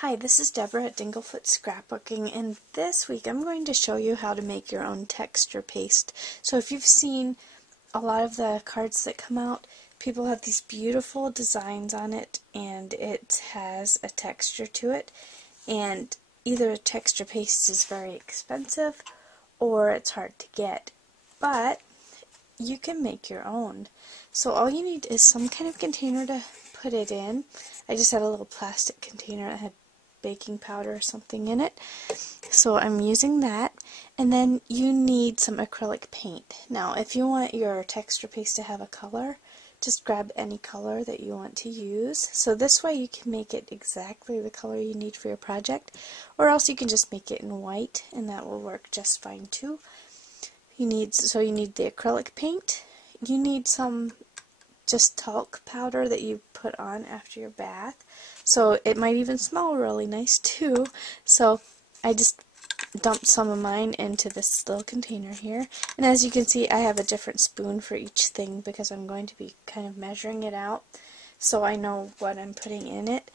Hi, this is Deborah at Dinglefoot Scrapbooking, and this week I'm going to show you how to make your own texture paste. So if you've seen a lot of the cards that come out, people have these beautiful designs on it, and it has a texture to it, and either a texture paste is very expensive or it's hard to get, but you can make your own. So all you need is some kind of container to put it in. I just had a little plastic container that had baking powder or something in it, so I'm using that. And then you need some acrylic paint. Now if you want your texture paste to have a color, just grab any color that you want to use. So this way you can make it exactly the color you need for your project, or else you can just make it in white and that will work just fine too. You need the acrylic paint. You need some just talc powder that you put on after your bath. So it might even smell really nice too. So I just dumped some of mine into this little container here. And as you can see, I have a different spoon for each thing because I'm going to be kind of measuring it out so I know what I'm putting in it.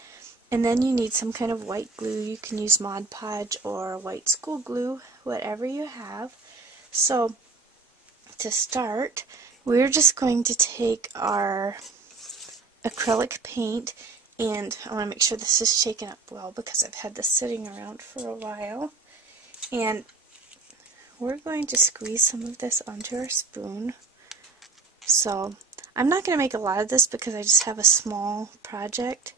And then you need some kind of white glue. You can use Mod Podge or white school glue, whatever you have. So to start, we're just going to take our acrylic paint, and I want to make sure this is shaken up well because I've had this sitting around for a while, and we're going to squeeze some of this onto our spoon. So I'm not going to make a lot of this because I just have a small project,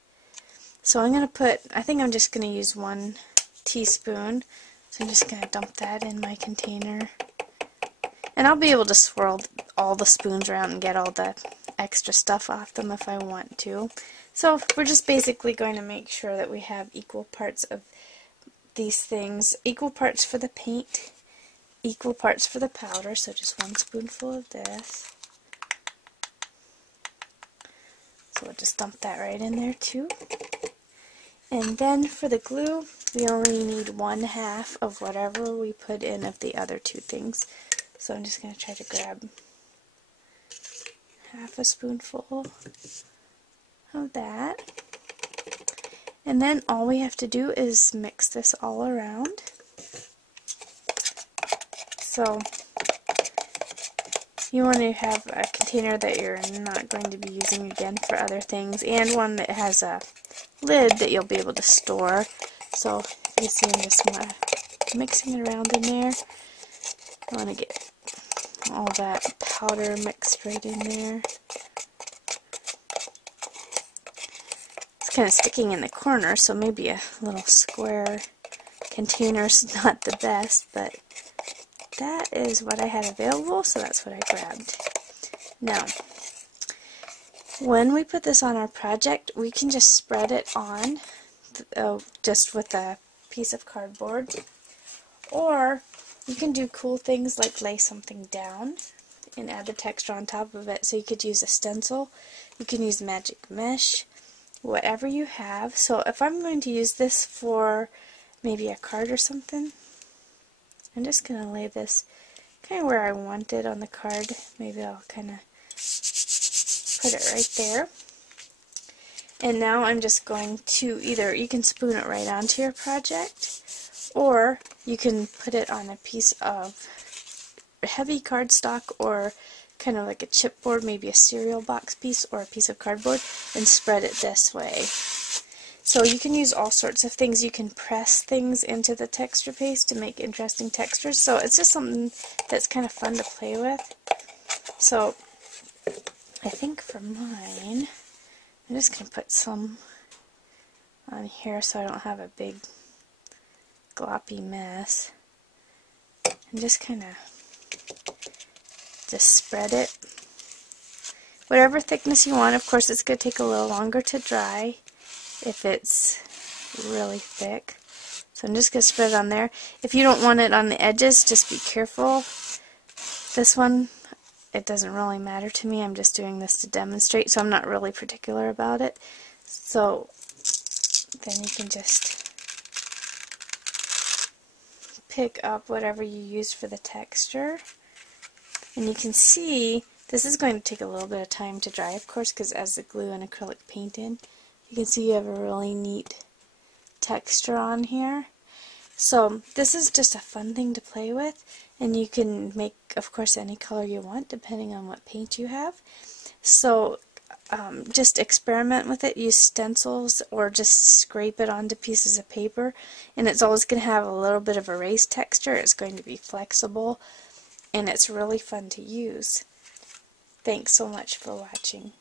so I'm going to I think I'm just going to use 1 teaspoon, so I'm just going to dump that in my container. And I'll be able to swirl all the spoons around and get all the extra stuff off them if I want to. So we're just basically going to make sure that we have equal parts of these things, equal parts for the paint, equal parts for the powder, so just 1 spoonful of this. So we'll just dump that right in there too. And then for the glue, we only need 1/2 of whatever we put in of the other 2 things. So I'm just going to try to grab 1/2 spoonful of that. And then all we have to do is mix this all around. So you want to have a container that you're not going to be using again for other things, and one that has a lid that you'll be able to store. So you see I'm just mixing it around in there. I want to get all that powder mixed right in there. It's kind of sticking in the corner, so maybe a little square container's not the best, but that is what I had available, so that's what I grabbed. Now, when we put this on our project, we can just spread it on just with a piece of cardboard, or you can do cool things like lay something down and add the texture on top of it. So you could use a stencil, you can use magic mesh, whatever you have. So if I'm going to use this for maybe a card or something, I'm just going to lay this kind of where I want it on the card. Maybe I'll kind of put it right there. And now I'm just going to you can spoon it right onto your project, or you can put it on a piece of heavy cardstock or kind of like a chipboard, maybe a cereal box piece or a piece of cardboard, and spread it this way. So you can use all sorts of things. You can press things into the texture paste to make interesting textures. So it's just something that's kind of fun to play with. So I think for mine, I'm just going to put some on here so I don't have a big gloppy mess. And just kind of spread it. Whatever thickness you want. Of course, it's going to take a little longer to dry if it's really thick. So I'm just going to spread it on there. If you don't want it on the edges, just be careful. This one, it doesn't really matter to me. I'm just doing this to demonstrate, so I'm not really particular about it. So then you can just pick up whatever you used for the texture. And you can see this is going to take a little bit of time to dry, of course, because as the glue and acrylic paint in, you can see you have a really neat texture on here. So this is just a fun thing to play with, and you can make, of course, any color you want depending on what paint you have. So just experiment with it, use stencils or just scrape it onto pieces of paper, and it's always going to have a little bit of a raised texture. It's going to be flexible, and it's really fun to use. Thanks so much for watching.